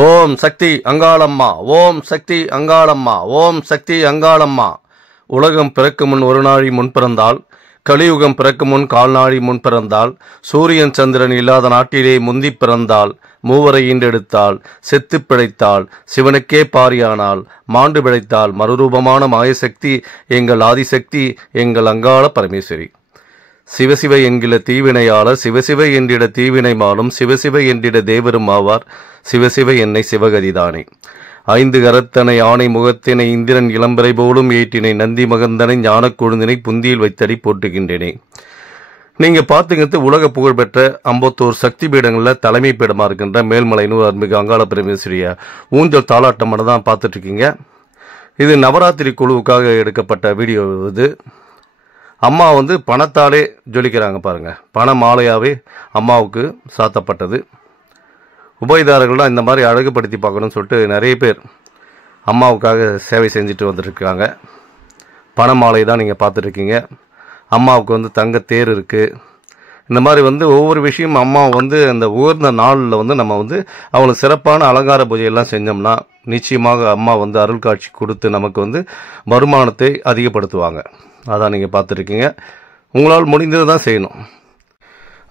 ஓம் சக்தி அங்காளம்மா, ஓம் சக்தி அங்காளம்மா, ஓம் சக்தி அங்காளம்மா. உலகம் பிறக்கும் முன் ஒரு நாழி முன் பிறந்தாள், கலியுகம் பிறக்கும் முன் கால் நாழி முன் பிறந்தாள், சூரியன் சந்திரன் இல்லாத நாட்டிலே முந்தி பிறந்தாள், மூவரை ஈண்டெடுத்தாள், செத்து பிழைத்தாள், சிவனுக்கே பாரியானாள், மாண்டு பிழைத்தாள், மறுரூபமான மாயசக்தி எங்கள் ஆதிசக்தி, எங்கள் அங்காள பரமேஸ்வரி. சிவசிவ என்கிற தீவினையாளர், சிவசிவ என்றிட தீவினை மாலும், சிவசிவ என்றிட தேவரும் ஆவார், சிவசிவ என்னை சிவகதிதானே. ஐந்து கரத்தனை ஆணை முகத்தினை இந்திரன் இளம்பரை போலும் ஏற்றினை, நந்தி மகந்தனை ஞானக் கொழுந்தினை புந்தியில் வைத்தடி போட்டுகின்றேனே. நீங்க பார்த்துக்கிறது உலக புகழ்பெற்ற 51 சக்தி பீடங்களில் தலைமை பீடமா இருக்கின்ற மேல்மலையனூர் அருள்மிகு அங்காள பரமேஸ்வரிய ஊஞ்சல் தாளாட்டம் தான் பார்த்துட்டு இருக்கீங்க. இது நவராத்திரி குழுவுக்காக எடுக்கப்பட்ட வீடியோ. இது அம்மா பணத்தாலே ஜொலிக்கிறாங்க பாருங்க. பண மாலையாவே அம்மாவுக்கு சாத்தப்பட்டது. உபயதாரர்கள்லாம் இந்த மாதிரி அழகுபடுத்தி பார்க்கணும்னு சொல்லிட்டு நிறைய பேர் அம்மாவுக்காக சேவை செஞ்சுட்டு வந்துட்டுருக்காங்க. பண மாலை தான் நீங்கள் பார்த்துட்ருக்கீங்க. அம்மாவுக்கு தங்க தேர் இருக்குது. இந்த மாதிரி ஒவ்வொரு விஷயம் அம்மா அந்த உயர்ந்த நாளில் நம்ம அவங்களுக்கு சிறப்பான அலங்கார பூஜையெல்லாம் செஞ்சோம்னா நிச்சயமாக அம்மா அருள் காட்சி கொடுத்து நமக்கு வருமானத்தை அதிகப்படுத்துவாங்க. அதான் நீங்கள் பார்த்துருக்கீங்க. உங்களால் முடிந்தது தான் செய்யணும்.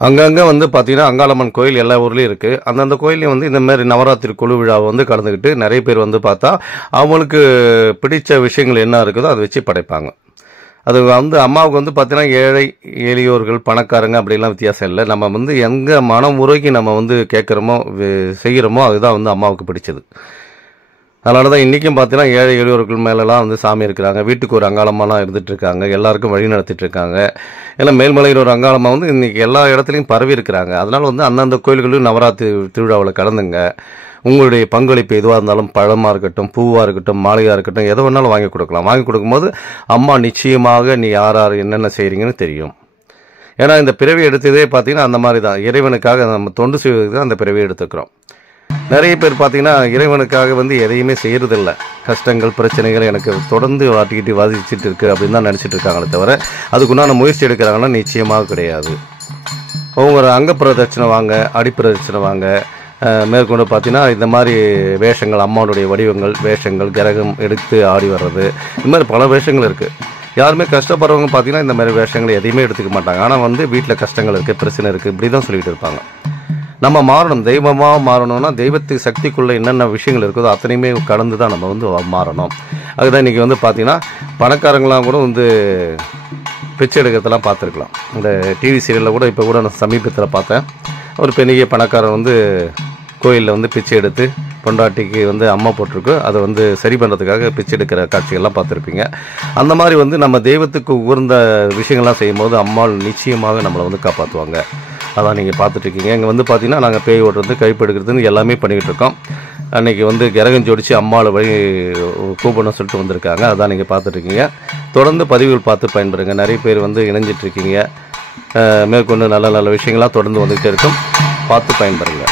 அங்கங்கே பார்த்தீங்கன்னா அங்காளம்மன் கோயில் எல்லா ஊர்லேயும் இருக்குது. அந்தந்த கோயிலையும் இந்த மாதிரி நவராத்திரி குழு விழாவை கலந்துக்கிட்டு நிறைய பேர் பார்த்தா அவங்களுக்கு பிடிச்ச விஷயங்கள் என்ன இருக்குதோ அதை வச்சு படைப்பாங்க. அது அம்மாவுக்கு பார்த்தீங்கன்னா ஏழை எளியோர்கள் பணக்காரங்க அப்படிலாம் வித்தியாசம் இல்லை. நம்ம எங்கே மனம் உருகி நம்ம கேட்குறோமோ செய்கிறோமோ அதுதான் அம்மாவுக்கு பிடிச்சது. அதனால தான் இன்றைக்கும் பார்த்தீங்கன்னா ஏழை எளியோர்கள் மேலெலாம் சாமி இருக்கிறாங்க. வீட்டுக்கு ஒரு அங்காளம்மாலாம் இருந்துகிட்டு இருக்காங்க. எல்லாருக்கும் வழி நடத்திட்டு இருக்காங்க. ஏன்னா மேல்மலையில் ஒரு அங்காளம்மா இன்றைக்கி எல்லா இடத்துலையும் பரவி இருக்கிறாங்க. அதனால் அந்தந்த கோயில்களிலும் நவராத்திரி திருவிழாவில் கலந்துங்க. உங்களுடைய பங்களிப்பு எதுவாக இருந்தாலும் பழமாக இருக்கட்டும், பூவாக இருக்கட்டும், மாலையாக இருக்கட்டும், எதை வேணாலும் வாங்கி கொடுக்கலாம். வாங்கி கொடுக்கும்போது அம்மா நிச்சயமாக நீ யார் யார் என்னென்ன செய்கிறீங்கன்னு தெரியும். ஏன்னா இந்த பிறவி எடுத்ததே பார்த்தீங்கன்னா அந்த மாதிரி தான். இறைவனுக்காக நம்ம தொண்டு செய்வதற்கு தான் அந்த பிறவி எடுத்துக்கிறோம். நிறைய பேர் பார்த்தீங்கன்னா இறைவனுக்காக எதையுமே செய்கிறதில்ல. கஷ்டங்கள் பிரச்சனைகள் எனக்கு தொடர்ந்து வாட்டிக்கிட்டு வாதிச்சுட்டு இருக்கு அப்படின்னு தான் நினச்சிட்டு இருக்காங்களே தவிர அதுக்குண்டான முயற்சி எடுக்கிறாங்கன்னா நிச்சயமாக கிடையாது. அவங்க அங்க பிரதட்சணை வாங்க, அடிப்பிரதட்சணை வாங்க. மேற்கொண்டு பார்த்தீங்கன்னா இந்த மாதிரி வேஷங்கள், அம்மாவுடைய வடிவங்கள் வேஷங்கள், கிரகம் எடுத்து ஆடி வர்றது, இந்த மாதிரி பல வேஷங்கள் இருக்குது. யாருமே கஷ்டப்படுறவங்க பார்த்தீங்கன்னா இந்த மாதிரி வேஷங்களை எதையுமே எடுத்துக்க மாட்டாங்க. ஆனால் வீட்டில் கஷ்டங்கள் இருக்குது, பிரச்சனை இருக்குது, இப்படி தான் சொல்லிட்டு இருப்பாங்க. நம்ம மாறணும். தெய்வமாக மாறணும்னா தெய்வத்துக்கு சக்திக்குள்ளே என்னென்ன விஷயங்கள் இருக்குதோ அத்தனையுமே கடந்து தான் நம்ம மாறணும். அதுதான் இன்றைக்கி பார்த்தீங்கன்னா பணக்காரங்களாம் கூட பிச்சை எடுக்கிறதெல்லாம் பார்த்துருக்கலாம். இந்த டிவி சீரியலில் கூட இப்போ கூட நான் சமீபத்தில் பார்த்தேன். ஒரு பெரிய பணக்காரன் கோயிலில் பிச்சை எடுத்து பொண்டாட்டிக்கு அம்மா போட்டிருக்கு, அதை சரி பண்ணுறதுக்காக பிச்சை எடுக்கிற காட்சிகள்லாம் பார்த்துருப்பீங்க. அந்த மாதிரி நம்ம தெய்வத்துக்கு உகர்ந்த விஷயங்கள்லாம் செய்யும்போது அம்மாள் நிச்சயமாக நம்மளை காப்பாற்றுவாங்க. அதான் நீங்கள் பார்த்துட்ருக்கீங்க. இங்கே பார்த்தீங்கன்னா நாங்கள் பேய் ஓட்டுறது, கைப்பு எடுக்கிறதுன்னு எல்லாமே பண்ணிக்கிட்டு இருக்கோம். அன்றைக்கி கிரகம் ஜோடித்து அம்மாவை வழி கூப்பிடணும்னு சொல்லிட்டு வந்திருக்காங்க. அதான் நீங்கள் பார்த்துட்ருக்கீங்க. தொடர்ந்து பதிவுகள் பார்த்து பயன்படுங்க. நிறைய பேர் இணைஞ்சிட்ருக்கீங்க. மேற்கொண்டு நல்ல நல்ல விஷயங்கள்லாம் தொடர்ந்து வந்துகிட்டே இருக்கும். பார்த்து பயன்படுங்க.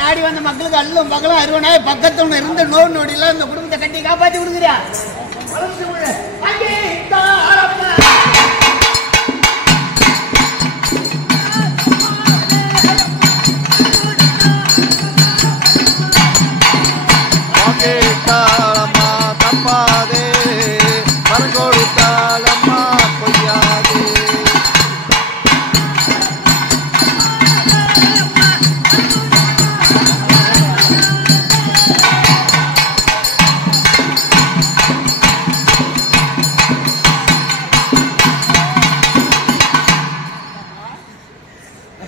நாடி வந்த மக்களுக்கு அல்லும் பகலும் அருவனாய் பக்கத்துல இருந்து நோடு நோடில இந்த குடும்பத்தை கட்டி காப்பாத்தி கொடுக்குறியா? தப்பாதே மரங்கொடுத்தாலம்மா பொய்யாதே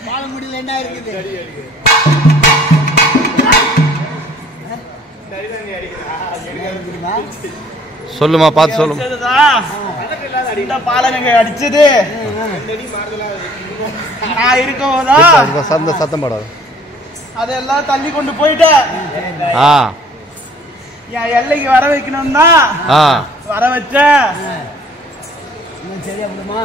பாலமுடியில் என்ன இருக்குது? சொல்லுமா, பார்த்து சொல்லுமா. பாலங்க அடிச்சது நான் இருக்கோதா சத்தம் போடாது. அதெல்லாம் தள்ளி கொண்டு போயிட்ட ஆ என் எல்லைக்கு வர வைக்கணும் தான் ஆ வர வச்ச. சரியா விடுமா?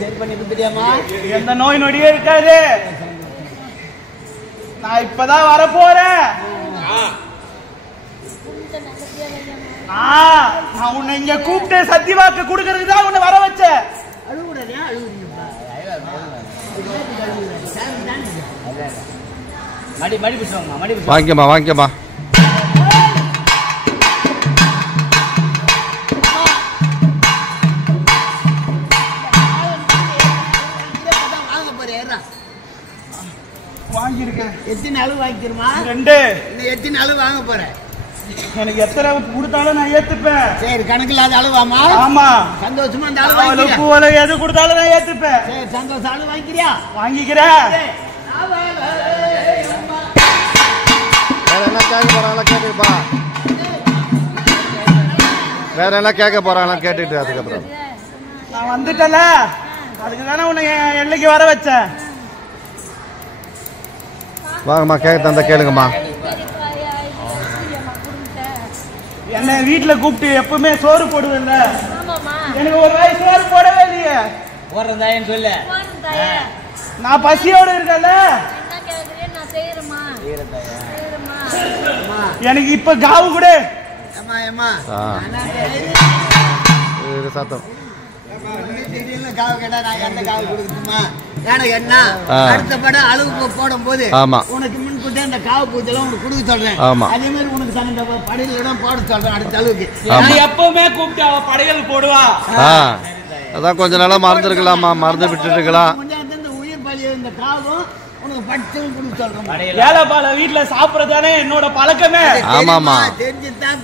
சரி பண்ணி கொடுத்துட்டியாமா? எந்த நோய் நொடியே இருக்காது. நான் இப்பதான் வர போறேன். நான் உன்னை இங்க கூப்பிட்டு சத்தியவாக்கு கொடுக்கறதுக்கு தான் உன்னை வர வச்சேன். வாங்கிக்கம்மா வாங்கிக்கம்மா. வாங்கியிருக்கேன். எத்தனை அளவு வாங்கிக்கிறமா? 2. எத்தனை அளவு வாங்க போறேன்? எனக்கு எத்தனை கொடுத்தாலும் நான் ஏத்துப்பேன். சரி, கணக்கு இல்லாத அளவாமா? ஆமா. சந்தோஷமா அந்த அளவு வாங்கிக்கிறேன். பூவலை எது கொடுத்தாலும் நான் ஏத்துப்பேன். சரி, சந்தோஷம். அளவு வாங்கிக்கிறியா? வாங்கிக்கிறேன். வேற என்ன கேட்க போறாங்களா கேட்டுப்பா. வேற என்ன கேட்க போறாங்களா கேட்டுட்டு அதுக்கப்புறம் நான் வந்துட்டல, அதுக்கு தானே உன்னை எல்லைக்கு வர வச்சேன். வாங்கம்மா கேட்க தந்தா கேளுங்கம்மா. என்ன வீட்டுல கூப்பிட்டு எப்பவுமே சோறு போடுவேன்ல, எனக்கு ஒரு வாய் சோறு போடவே இல்லையே. சொல்லு. நான் பசியோட இருக்கல. எனக்கு இப்ப காவு கூட சத்தம் அடுத்த படம் அளவு போடும் போது உனக்கு முன்கூட்டி அந்த காவு பூச்செல்லாம் உனக்கு கொடுக்க சொல்றேன். அதே மாதிரி உனக்கு தகுந்த படையல் இடம் போட சொல்றேன். அடுத்த அளவுக்கு எப்பவுமே கூப்பிட்டு அவ படையல் போடுவா. அதான் கொஞ்ச நாளா மறந்துருக்கலாமா, மறந்து விட்டுட்டு இருக்கலாம். உயிர் பலி இந்த காவும் உனக்கு பட்சம் கொடுக்க சொல்றேன். ஏழைப்பால வீட்டுல சாப்பிடறதானே என்னோட பழக்கமே. ஆமாமா, தெரிஞ்சுதான்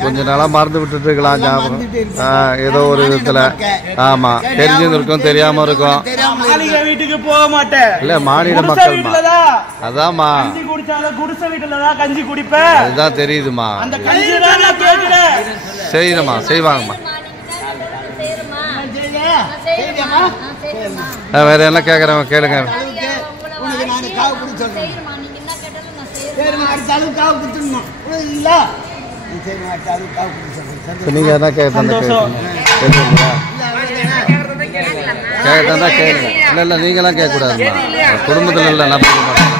கொஞ்ச நாளா மறந்து விட்டுட்டு இருக்கலாம். ஏதோ ஒரு விதத்துல. ஆமா, தெரிஞ்சும் இருக்கும் தெரியாம இருக்கும். மாளிகை வீட்டுக்கு போக மாட்டேன். இல்ல மாநில மக்கள் அதான்மா கஞ்சி குடிச்சாலும் குடிசை வீட்டுலதான் கஞ்சி குடிப்பேன். அதுதான் தெரியுதுமா. அந்த கஞ்சி தான் நான் கேட்கிறேன். செய்யணுமா, செய்வாங்கம்மா. வேற என்ன கேக்குறவங்க கேளுங்க. காவு கொடுத்து சொல்றேன். அடுத்த அளவு காவு கொடுத்துடணும். நீங்க என்ன கேட்க தந்தா கேளுங்க. இல்ல இல்ல நீங்க எல்லாம் கேட்க கூடாதுமா. குடும்பத்துல இல்ல நான் போக மாட்டேன்.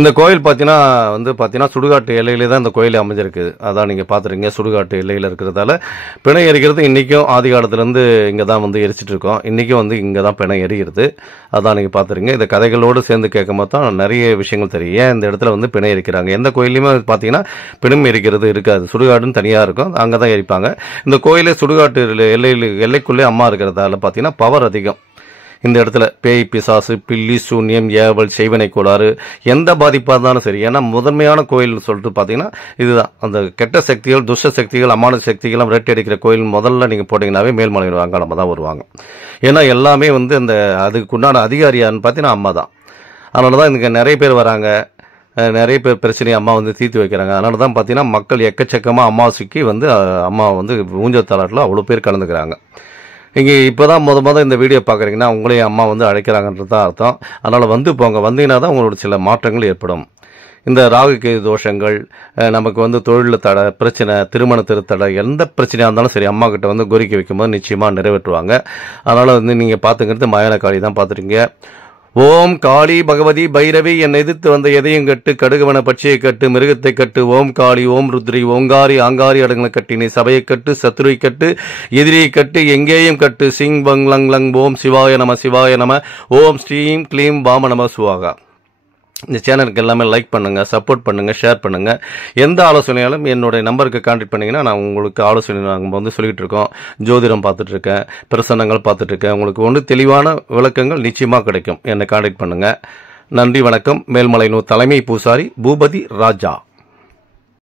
இந்த கோயில் பார்த்தீங்கன்னா சுடுகாட்டு எல்லையிலே தான் இந்த கோயில் அமைஞ்சிருக்குது. அதான் நீங்கள் பார்த்துருங்க, சுடுகாட்டு எல்லையில் இருக்கிறதால பிணை எரிக்கிறது இன்றைக்கும் ஆதி காலத்துலேருந்து இங்கே தான் எரிச்சிட்டு இருக்கோம். இன்றைக்கும் இங்கே தான் பிணை எரிகிறது. அதான் நீங்கள் பார்த்துருங்க. இந்த கதைகளோடு சேர்ந்து கேட்கும்போது தான் நிறைய விஷயங்கள் தெரியும். ஏன் இந்த இடத்துல பிணை எரிக்கிறாங்க. எந்த கோயிலையுமே பார்த்தீங்கன்னா பிணம் எரிக்கிறது இருக்காது, சுடுகாடுன்னு தனியாக இருக்கும், அங்கே தான் எரிப்பாங்க. இந்த கோயிலே சுடுகாட்டு எல்லைக்குள்ளே அம்மா இருக்கிறதால பார்த்தீங்கன்னா பவர் அதிகம். இந்த இடத்துல பேய், பிசாசு, பில்லி, சூன்யம், ஏவல், செய்வனை கோளாறு எந்த பாதிப்பாக இருந்தாலும் சரி. ஏன்னா முதன்மையான கோயில் சொல்லிட்டு பார்த்தீங்கன்னா இதுதான். அந்த கெட்ட சக்திகள், துஷ்ட சக்திகள், அமான சக்திகள் ரெட்டி அடிக்கிற கோயில் முதல்ல நீங்கள் போட்டிங்கன்னாவே மேல்மலை அங்காளம்மா தான் வருவாங்க. ஏன்னா எல்லாமே அந்த அதுக்குண்டான அதிகாரியான்னு பார்த்தீங்கன்னா அம்மா தான். அதனால தான் இங்கே நிறைய பேர் வராங்க, நிறைய பேர் பிரச்சனையை அம்மா தீர்த்து வைக்கிறாங்க. அதனால தான் பார்த்தீங்கன்னா மக்கள் எக்கச்சக்கமாக அம்மாவாசைக்கு அம்மா ஊஞ்சல் தாலாட்டில் அவ்வளோ பேர் கலந்துக்கிறாங்க. நீங்கள் இப்போ தான் இந்த வீடியோ பார்க்குறீங்கன்னா உங்களையும் அம்மா அழைக்கிறாங்கன்றது தான் அர்த்தம். அதனால் போங்க, வந்தீங்கன்னா தான் உங்களோட சில மாற்றங்கள் ஏற்படும். இந்த ராகுக்கு தோஷங்கள், நமக்கு தொழிலில் தடை பிரச்சனை, திருமண திருத்தடை, எந்த பிரச்சனையாக இருந்தாலும் சரி அம்மா கிட்ட கோரிக்கை வைக்கும்போது நிச்சயமாக நிறைவேற்றுவாங்க. அதனால் நீங்கள் பார்த்துங்கிறது மயான காளி தான் பார்த்துருக்கீங்க. ஓம் காளி பகவதி பைரவி, என்னை எதிர்த்து வந்த எதையும் கட்டு, கடுகுவன பட்சியை கட்டு, மிருகத்தை கட்டு. ஓம் காளி, ஓம் ருத்ரி, ஓங்காரி, ஆங்காரி அடங்களை கட்டினி, சபையை கட்டு, சத்ருவை கட்டு, எதிரியை கட்டு, எங்கேயும் கட்டு. சிங் பங் லங் லங். ஓம் சிவாய நம, சிவாய நம. ஓம் ஸ்ரீம் க்ளீம் வாம நம சுவாகா. இந்த சேனலுக்கு எல்லாமே லைக் பண்ணுங்கள், சப்போர்ட் பண்ணுங்கள், ஷேர் பண்ணுங்கள். எந்த ஆலோசனையாலும் என்னுடைய நம்பருக்கு கான்டாக்ட் பண்ணிங்கன்னா நான் உங்களுக்கு ஆலோசனை நாங்கள் சொல்லிகிட்டு இருக்கோம். ஜோதிடம் பார்த்துட்ருக்கேன், பிரசன்னங்கள் பார்த்துட்ருக்கேன். உங்களுக்கு தெளிவான விளக்கங்கள் நிச்சயமாக கிடைக்கும். என்னை கான்டாக்ட் பண்ணுங்கள். நன்றி, வணக்கம். மேல்மலையனூர் தலைமை பூசாரி பூபதி ராஜா.